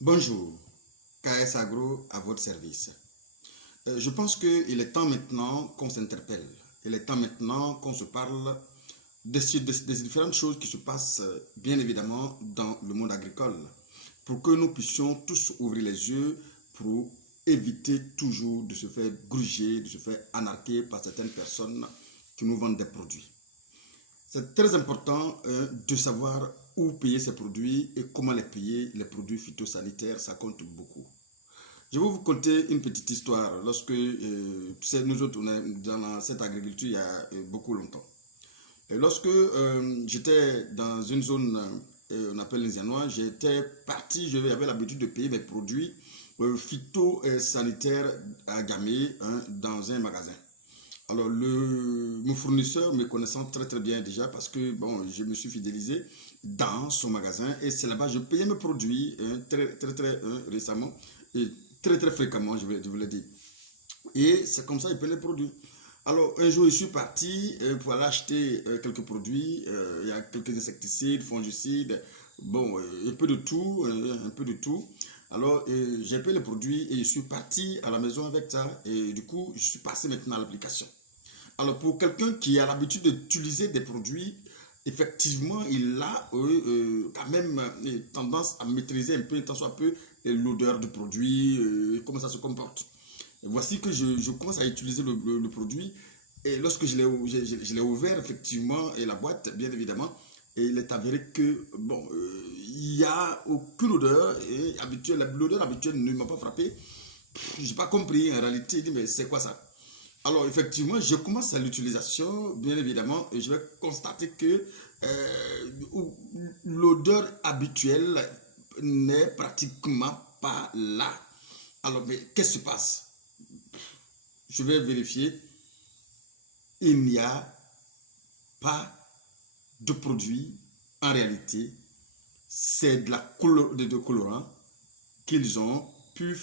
Bonjour, KS Agro à votre service. Je pense qu'il est temps maintenant qu'on s'interpelle. Il est temps maintenant qu'on se parle des différentes choses qui se passent bien évidemment dans le monde agricole pour que nous puissions tous ouvrir les yeux pour éviter toujours de se faire gruger, de se faire anarquer par certaines personnes qui nous vendent des produits. C'est très important de savoir où payer ces produits et comment les payer. Les produits phytosanitaires, ça compte beaucoup. Je vais vous conter une petite histoire. Lorsque, tu sais, nous autres, on est dans cette agriculture il y a beaucoup longtemps. Et lorsque j'étais dans une zone, on appelle les Indianois, j'étais parti, j'avais l'habitude de payer mes produits phytosanitaires à Gamay dans un magasin. Alors, mon fournisseur me connaissant très très bien déjà parce que bon, je me suis fidélisé dans son magasin et c'est là-bas que je payais mes produits très récemment et très fréquemment, je vous le dire. Et c'est comme ça qu'il paye les produits. Alors, un jour, je suis parti pour aller acheter quelques produits. Il y a quelques insecticides, fongicides, bon, un peu de tout, un peu de tout. Alors, j'ai payé les produits et je suis parti à la maison avec ça. Et du coup, je suis passé maintenant à l'application. Alors, pour quelqu'un qui a l'habitude d'utiliser des produits, effectivement, il a quand même tendance à maîtriser un peu, tant soit peu, l'odeur du produit, comment ça se comporte. Et voici que je commence à utiliser le produit. Et lorsque je l'ai ouvert, effectivement, et la boîte, bien évidemment, et il est avéré que, bon, il n'y a aucune odeur, et l'odeur habituelle ne m'a pas frappé. Je n'ai pas compris, en réalité, il dit, mais c'est quoi ça? Alors, effectivement, je commence à l'utilisation, bien évidemment, et je vais constater que l'odeur habituelle n'est pratiquement pas là. Alors, mais qu'est-ce qui se passe? Je vais vérifier. Il n'y a pas de produit. En réalité, c'est de colorant qu'ils ont pu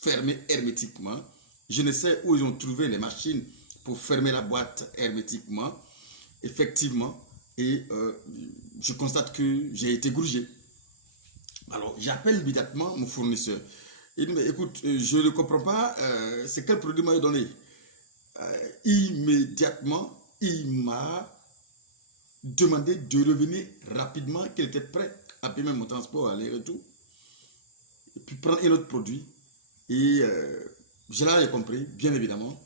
fermer hermétiquement. Je ne sais où ils ont trouvé les machines pour fermer la boîte hermétiquement. Effectivement, et je constate que j'ai été grugé. Alors, j'appelle immédiatement mon fournisseur. Il dit, mais écoute, je ne comprends pas, c'est quel produit m'a donné. Immédiatement, il m'a demandé de revenir rapidement, qu'il était prêt à payer mon transport aller-retour, et puis prendre un autre produit. Et je l'ai compris, bien évidemment,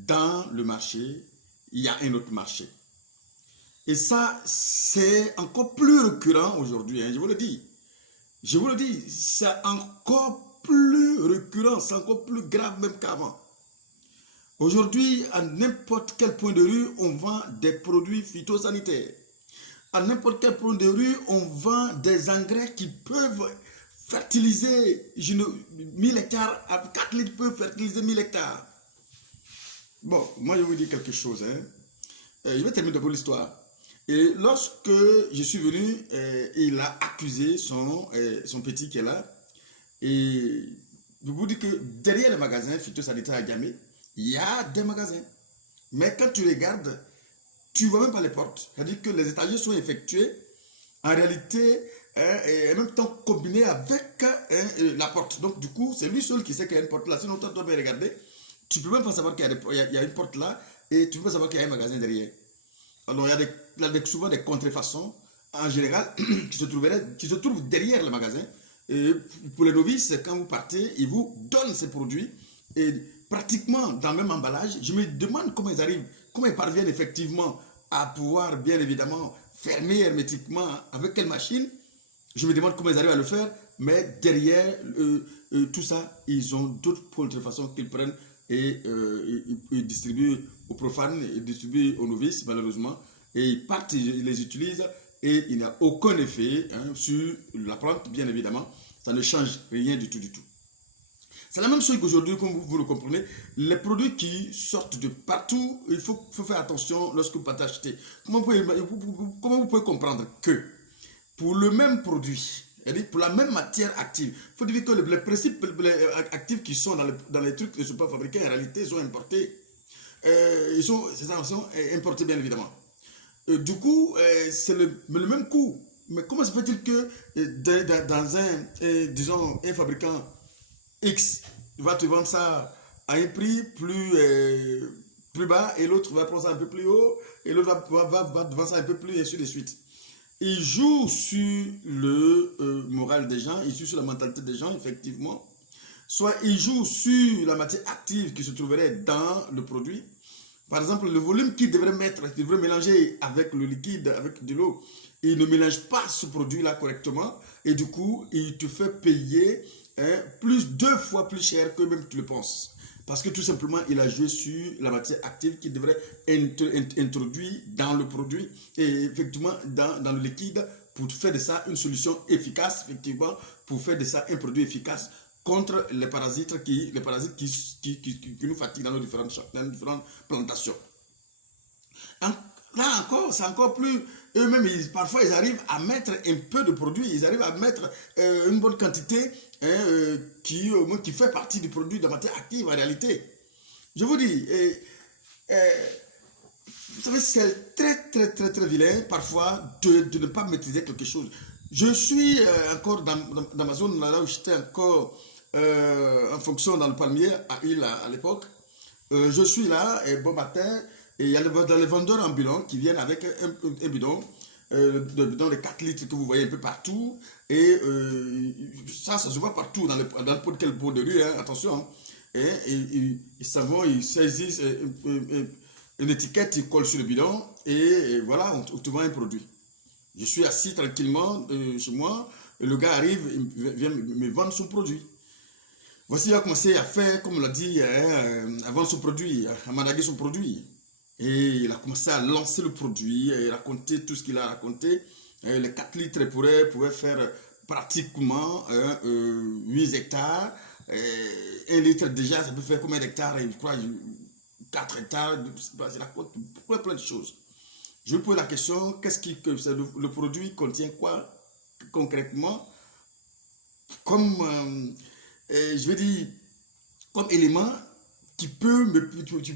dans le marché, il y a un autre marché. Et ça, c'est encore plus récurrent aujourd'hui, hein, je vous le dis. Je vous le dis, c'est encore plus récurrent, c'est encore plus grave même qu'avant. Aujourd'hui, à n'importe quel point de rue, on vend des produits phytosanitaires. À n'importe quel point de rue, on vend des engrais qui peuvent fertiliser 1000 hectares, à 4 litres peuvent fertiliser 1000 hectares. Bon, moi je vais vous dire quelque chose. Je vais terminer d'abord l'histoire. Et lorsque je suis venu, il a accusé son petit qui est là. Et je vous dis que derrière le magasin phytosanitaire à Gamay, il y a des magasins. Mais quand tu regardes, tu ne vois même pas les portes. C'est-à-dire que les étagères sont effectuées en réalité et en même temps combinées avec la porte. Donc du coup, c'est lui seul qui sait qu'il y a une porte là. Sinon, toi, tu dois bien regarder. Tu ne peux même pas savoir qu'il y a une porte là et tu ne peux pas savoir qu'il y a un magasin derrière. Alors, il y a souvent des contrefaçons, en général, qui se trouvent derrière le magasin. Et pour les novices, quand vous partez, ils vous donnent ces produits. Et pratiquement dans le même emballage, je me demande comment ils arrivent, comment ils parviennent effectivement à pouvoir, bien évidemment, fermer hermétiquement avec quelle machine. Je me demande comment ils arrivent à le faire. Mais derrière tout ça, ils ont d'autres contrefaçons qu'ils prennent et distribuent aux profanes, et distribuent aux novices, malheureusement. Et ils partent, ils les utilisent et il n'y a aucun effet sur la plante, bien évidemment. Ça ne change rien du tout, du tout. C'est la même chose qu'aujourd'hui, comme vous le comprenez, les produits qui sortent de partout, il faut faire attention lorsque vous partez acheter. Comment vous pouvez comprendre que pour le même produit, c'est-à-dire pour la même matière active, il faut dire que les principes actifs qui sont dans les trucs ne sont pas fabriqués, en réalité, ils sont importés. Ils sont importés, bien évidemment. Du coup, c'est le même coût. Mais comment se fait-il que dans un, disons, un fabricant X va te vendre ça à un prix plus bas et l'autre va prendre ça un peu plus haut et l'autre va vendre ça un peu plus et ainsi de suite. Il joue sur le moral des gens, il joue sur la mentalité des gens, effectivement. Soit il joue sur la matière active qui se trouverait dans le produit. Par exemple, le volume qu'il devrait mettre, qu'il devrait mélanger avec le liquide, avec de l'eau, il ne mélange pas ce produit-là correctement et du coup, il te fait payer deux fois plus cher que même tu le penses. Parce que tout simplement, il a joué sur la matière active qui devrait être introduite dans le produit et effectivement dans le liquide pour faire de ça une solution efficace, effectivement, pour faire de ça un produit efficace contre les parasites qui nous fatiguent dans nos différentes plantations. Là encore, c'est encore plus... Eux-mêmes, parfois, ils arrivent à mettre un peu de produit, ils arrivent à mettre une bonne quantité qui fait partie du produit de matière active en réalité. Je vous dis, vous savez, c'est très vilain parfois de ne pas maîtriser quelque chose. Je suis encore dans ma zone là où j'étais encore en fonction dans le palmier à Île à l'époque. Je suis là et bon matin, et il y a les vendeurs ambulants qui viennent avec un bidon, de 4 litres que vous voyez un peu partout. Et ça se voit partout dans n'importe quel pot de rue, hein, attention. Hein. Et ils saisissent une étiquette, ils collent sur le bidon et voilà, on te vend un produit. Je suis assis tranquillement chez moi, et le gars arrive, il vient me vendre son produit. Voici, il a commencé à faire, comme on l'a dit, à vendre son produit, à manager son produit. Et il a commencé à lancer le produit, et raconter tout ce qu'il a raconté. Les 4 litres pouvaient faire pratiquement 8 hectares. 1 litre déjà, ça peut faire combien d'hectares? Je crois 4 hectares, il raconte plein de choses. Je lui pose la question, qu'est-ce que le produit contient quoi concrètement comme, je vais dire, comme élément qui peut,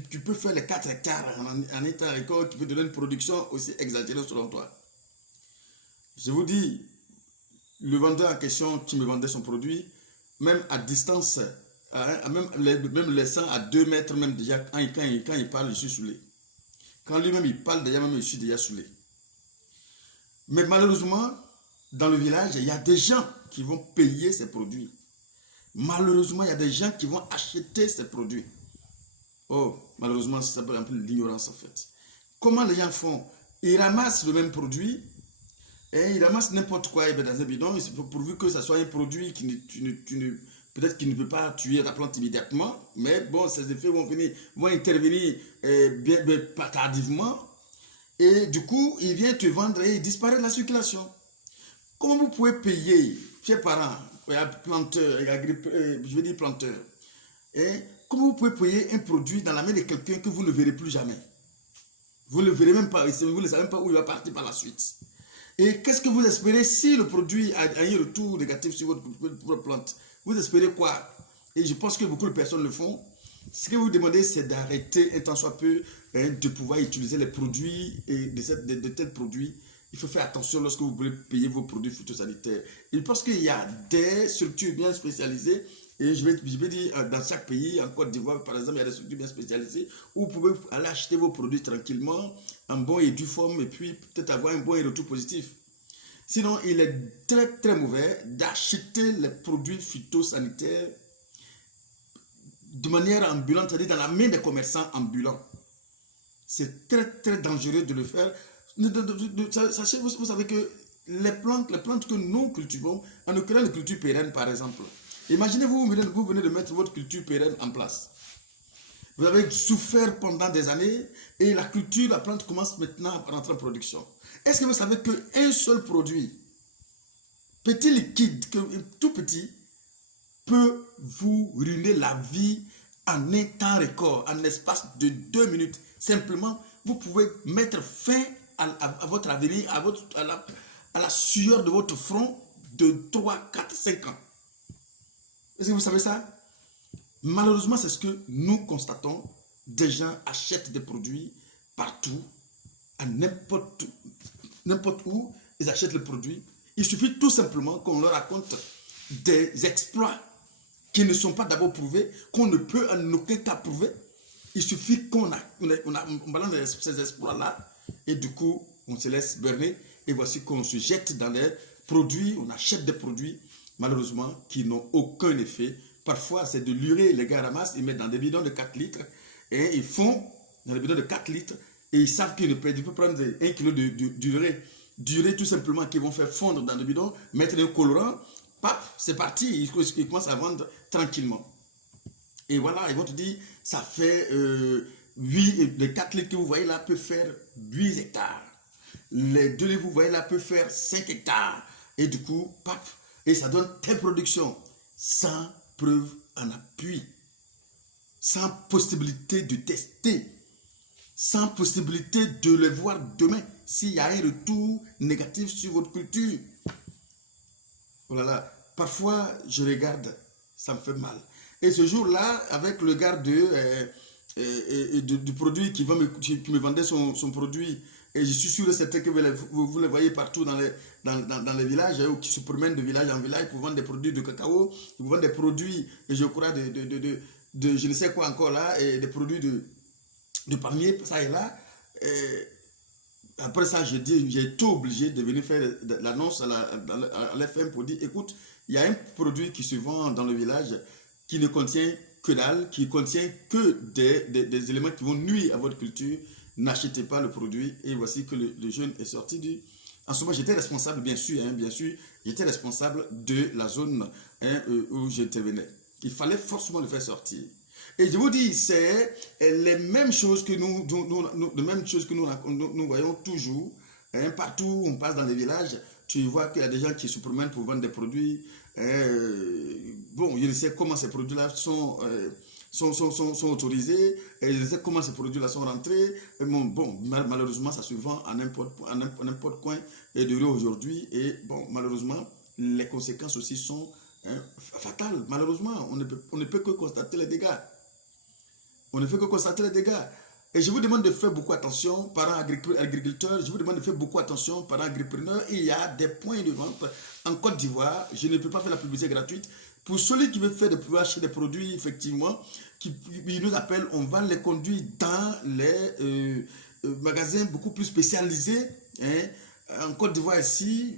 tu peux faire les 4 hectares en état record, qui peut donner une production aussi exagérée selon toi. Je vous dis, le vendeur en question qui me vendait son produit, même à distance, même laissant à 2 mètres, même déjà, quand il parle, je suis saoulé. Quand lui-même il parle, déjà même je suis déjà saoulé. Mais malheureusement, dans le village, il y a des gens qui vont payer ces produits. Malheureusement, il y a des gens qui vont acheter ces produits. Oh, malheureusement, ça s'appelle un peu l'ignorance en fait. Comment les gens font? Ils ramassent le même produit et ils ramassent n'importe quoi dans un bidon, pourvu que ce soit un produit qui peut-être qu'il ne peut pas tuer ta plante immédiatement, mais bon, ces effets vont intervenir bien tardivement. Et du coup, il vient te vendre et il disparaît de la circulation. Comment vous pouvez payer, chers parents, planteurs, je veux dire planteurs, et comment vous pouvez payer un produit dans la main de quelqu'un que vous ne verrez plus jamais? Vous ne le verrez même pas, vous ne savez même pas où il va partir par la suite. Et qu'est-ce que vous espérez si le produit a un retour négatif sur votre plante? Vous espérez quoi? Et je pense que beaucoup de personnes le font. Ce que vous demandez, c'est d'arrêter un tant soit peu de pouvoir utiliser les produits et de tels produits. Il faut faire attention lorsque vous voulez payer vos produits phytosanitaires. Et parce qu'il y a des structures bien spécialisées, et je vais dire dans chaque pays, en Côte d'Ivoire par exemple, il y a des structures bien spécialisées où vous pouvez aller acheter vos produits tranquillement, en bon et due forme, et puis peut-être avoir un bon retour positif. Sinon, il est très mauvais d'acheter les produits phytosanitaires de manière ambulante, c'est-à-dire dans la main des commerçants ambulants. C'est très dangereux de le faire. Sachez, vous savez que les plantes que nous cultivons, en l'occurrence les cultures pérennes par exemple, imaginez-vous, vous venez de mettre votre culture pérenne en place. Vous avez souffert pendant des années et la plante commence maintenant à rentrer en production. Est-ce que vous savez qu'un seul produit, petit liquide, tout petit, peut vous ruiner la vie en un temps record, en l'espace de 2 minutes? Simplement, vous pouvez mettre fin à votre avenir, à la sueur de votre front de 3, 4, 5 ans. Est-ce que vous savez ça? Malheureusement, c'est ce que nous constatons. Des gens achètent des produits partout, à n'importe où, ils achètent le produit. Il suffit tout simplement qu'on leur raconte des exploits qui ne sont pas d'abord prouvés, qu'on ne peut en aucun cas prouver. Il suffit qu'on balance ces exploits-là et du coup, on se laisse berner et voici qu'on se jette dans les produits, on achète des produits malheureusement qui n'ont aucun effet. Parfois, c'est de l'urée, les gars ramassent, ils mettent dans des bidons de 4 litres et ils font dans les bidons de 4 litres et ils savent qu'ils peuvent prendre 1 kg d'urée tout simplement qu'ils vont faire fondre dans le bidon, mettre un colorant, paf, c'est parti, ils commencent à vendre tranquillement. Et voilà, ils vont te dire, ça fait 8, les 4 litres que vous voyez là peuvent faire 8 hectares. Les 2 litres que vous voyez là peuvent faire 5 hectares. Et du coup, paf, et ça donne telle production, sans preuve en appui, sans possibilité de tester, sans possibilité de le voir demain, s'il y a un retour négatif sur votre culture. Oh là là, parfois je regarde, ça me fait mal. Et ce jour-là, avec le gars du produit qui me vendait son produit, et je suis sûr et certain que vous le voyez partout dans les villages, qui se promènent de village en village pour vendre des produits de cacao, ils vendent des produits, je crois, de je ne sais quoi encore là, et des produits de palmier, ça et là. Après ça, j'ai été obligé de venir faire l'annonce à l'FM pour dire, écoute, il y a un produit qui se vend dans le village qui ne contient que dalle, qui contient que des éléments qui vont nuire à votre culture. N'achetez pas le produit. Et voici que le jeune est sorti du... En ce moment, j'étais responsable, bien sûr, j'étais responsable de la zone où j'intervenais. Il fallait forcément le faire sortir. Et je vous dis, c'est les mêmes choses que nous voyons toujours. Partout où on passe dans les villages, tu vois qu'il y a des gens qui se promènent pour vendre des produits. Bon, je ne sais comment ces produits-là sont autorisés. Et je ne sais comment ces produits-là sont rentrés. Bon, malheureusement, ça se vend à n'importe coin de rue aujourd'hui. Et bon, malheureusement, les conséquences aussi sont fatales. Malheureusement, on ne peut que constater les dégâts. On ne fait que constater les dégâts. Et je vous demande de faire beaucoup attention, parents agriculteurs, je vous demande de faire beaucoup attention, parents agripreneurs. Il y a des points de vente en Côte d'Ivoire. Je ne peux pas faire la publicité gratuite. Pour celui qui veut faire acheter des produits, effectivement, il nous appelle, on va les conduire dans les magasins beaucoup plus spécialisés. En Côte d'Ivoire, ici,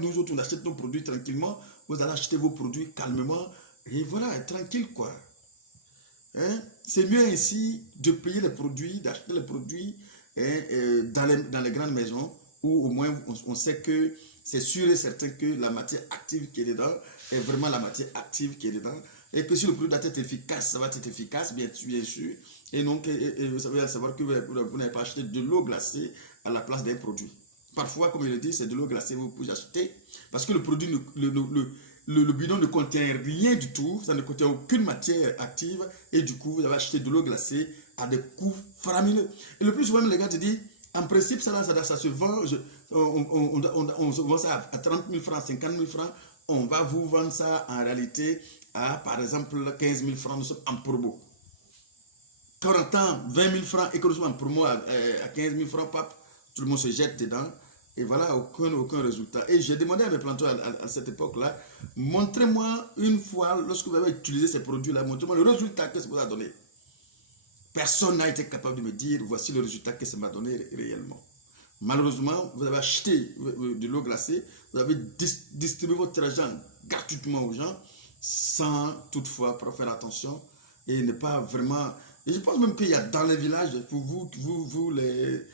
nous autres, on achète nos produits tranquillement. Vous allez acheter vos produits calmement. Et voilà, tranquille, quoi. C'est mieux ainsi de payer les produits, d'acheter les produits dans les grandes maisons où au moins on sait que c'est sûr et certain que la matière active qui est dedans est vraiment la matière active qui est dedans et que si le produit doit être efficace, ça va être efficace, bien sûr. Et donc, vous savez savoir que vous n'avez pas acheté de l'eau glacée à la place d'un produit. Parfois, comme je le dis, c'est de l'eau glacée que vous pouvez acheter parce que le produit, le bidon ne contient rien du tout, ça ne contient aucune matière active et du coup, vous avez acheté de l'eau glacée à des coûts faramineux. Et le plus souvent, les gars te disent, en principe, ça se vend, on se vend ça à 30 000 francs, 50 000 francs, on va vous vendre ça en réalité à, par exemple, 15 000 francs, nous sommes en promo. Quand on entend 20 000 francs et que nous sommes en promo à 15 000 francs, tout le monde se jette dedans. Et voilà, aucun résultat. Et j'ai demandé à mes planteurs à cette époque-là, montrez-moi une fois, lorsque vous avez utilisé ces produits-là, montrez-moi le résultat que ça vous a donné. Personne n'a été capable de me dire, voici le résultat que ça m'a donné réellement. Malheureusement, vous avez acheté de l'eau glacée, vous avez distribué votre argent gratuitement aux gens, sans toutefois faire attention et ne pas vraiment... Et je pense même qu'il y a dans les villages, pour vous les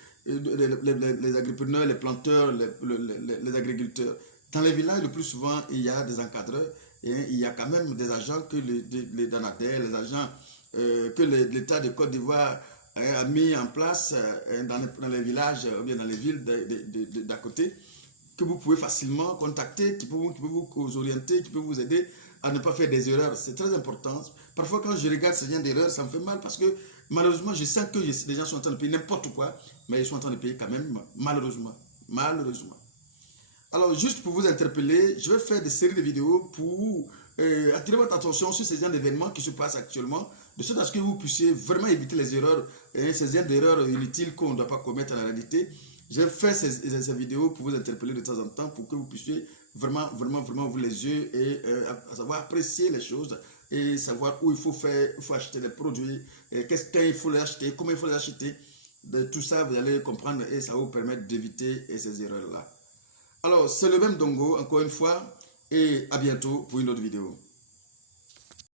agripreneurs, les planteurs, les agriculteurs. Dans les villages, le plus souvent, il y a des encadreurs et il y a quand même des agents que les donataires, les agents que l'État de Côte d'Ivoire a mis en place dans les villages ou bien dans les villes d'à côté, que vous pouvez facilement contacter, qui peut vous orienter, qui peut vous aider à ne pas faire des erreurs. C'est très important. Parfois, quand je regarde ces gens d'erreurs, ça me fait mal parce que malheureusement, je sens que les gens sont en train de payer n'importe quoi, mais ils sont en train de payer quand même, malheureusement. Malheureusement. Alors, juste pour vous interpeller, je vais faire des séries de vidéos pour attirer votre attention sur ces gens d'événements qui se passent actuellement, de sorte à ce que vous puissiez vraiment éviter les erreurs, ces erreurs inutiles qu'on ne doit pas commettre en réalité. J'ai fait ces vidéos pour vous interpeller de temps en temps, pour que vous puissiez vraiment ouvrir les yeux et à savoir apprécier les choses et savoir où il faut faire, il faut acheter les produits, qu'est-ce qu'il faut les acheter, comment il faut les acheter. De tout ça, vous allez comprendre et ça va vous permettre d'éviter ces erreurs-là. Alors, c'est le même Dongo, encore une fois, et à bientôt pour une autre vidéo.